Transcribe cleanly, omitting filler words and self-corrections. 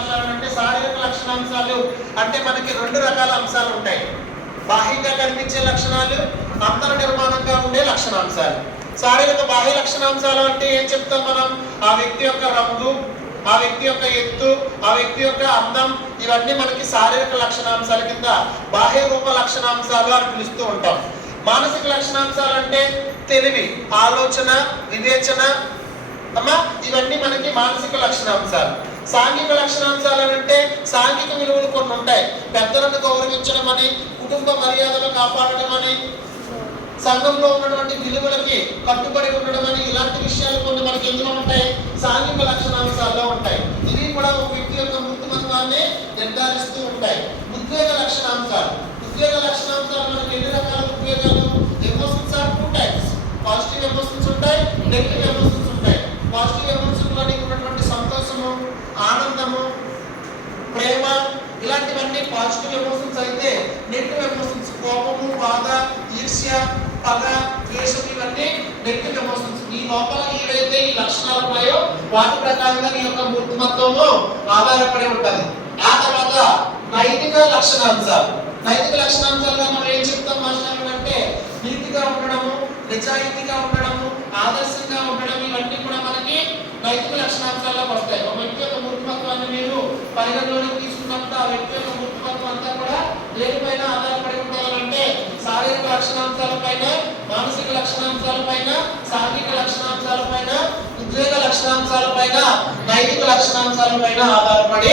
మాట్లాడాలంటే శారీరక లక్షణాంశాలు అంటే మనకి రెండు రకాల అంశాలు ఉంటాయి. బాహ్యంగా కనిపించే లక్షణాలు, అంతర నిర్మాణంగా ఉండే లక్షణాంశాలు. శారీరక బాహ్య లక్షణాంశాలు అంటే ఏం చెప్తాం మనం? ఆ వ్యక్తి యొక్క రంగు, ఆ వ్యక్తి యొక్క ఎత్తు, ఆ వ్యక్తి యొక్క అందం, ఇవన్నీ మనకి శారీరక లక్షణాంశాల కింద బాహ్య రూప లక్షణాంశాలు అని పిలుస్తూ ఉంటాం. మానసిక లక్షణాంశాలు అంటే తెలివి, ఆలోచన, వివేచన, ఇవన్నీ మనకి మానసిక లక్షణాంశాలు. సాంఘిక లక్షణాంశాలు అంటే సాంఘిక విలువలు కొన్ని ఉంటాయి. పెద్దలను గౌరవించడం అని, కుటుంబ మర్యాదలు కాపాడడం అని, సంఘంలో ఉన్నటువంటి విలువలకి కట్టుబడి ఉండడం అని, ఇలాంటి విషయాలు కొన్ని మనకి ఎందులో ఉంటాయి? సాంఘిక లక్షణాంశాల్లో ఉంటాయి. ఇవి కూడా ఒక వ్యక్తి యొక్క మూర్తిమత్వాన్ని నిర్ధారిస్తూ ఉంటాయి. ఉద్వేగ లక్షణాంశాలు. ఉద్వేగ లక్షణాంశాలు మనకి ఎన్ని రకాల ఉద్వేగాలు? Emotions are two types. Positive emotions ఉంటాయి, నెగిటివ్ ఎమోషన్స్ ఉంటాయి. పాజిటివ్ ఎమోషన్స్ లో ఉన్నటువంటి సంతోషము, ఆనందము, ప్రేమ, ఇలాంటివన్నీ పాజిటివ్ ఎమోషన్స్ అయితే, నెగిటివ్ ఎమోషన్స్ కోపము, బాధ, ఈర్ష్య, పగ, ద్వేషం, ఇవన్నీ నెగిటివ్ ఎమోషన్స్. ఈ లోపల ఏవైతే ఈ లక్షణాలు ఉన్నాయో వాటి ప్రకారంగా నీ యొక్క మూర్తిమత్వము ఆధారపడి ఉంటుంది. ఆ తర్వాత నైతిక లక్షణాంశాలు. నైతిక లక్షణాంశాలుగా మనం ఏం చెప్తాం మాస్టర్ అంటే నీతిగా ఉండడము, నిజాయితీగా ఉండడము, ఆదర్శంగా ఉండడం, ఇవన్నీ కూడా మనకి నైతిక లక్షణాంశాల్లోకి వస్తాయి. ఒక వ్యక్తి యొక్క మూర్తిమత్వాన్ని మీరు పరిగణలోకి తీసుకున్నప్పుడు ఆ వ్యక్తి యొక్క మూర్తిమత్వం అంతా కూడా దేనిపైన ఆధారపడి ఉండాలంటే శారీరక లక్షణాంశాల పైన, మానసిక లక్షణాంశాల పైన, సాంఘిక లక్షణాంశాల పైన, ఉద్వేగ లక్షణాంశాల పైన, నైతిక లక్షణాంశాల పైన ఆధారపడి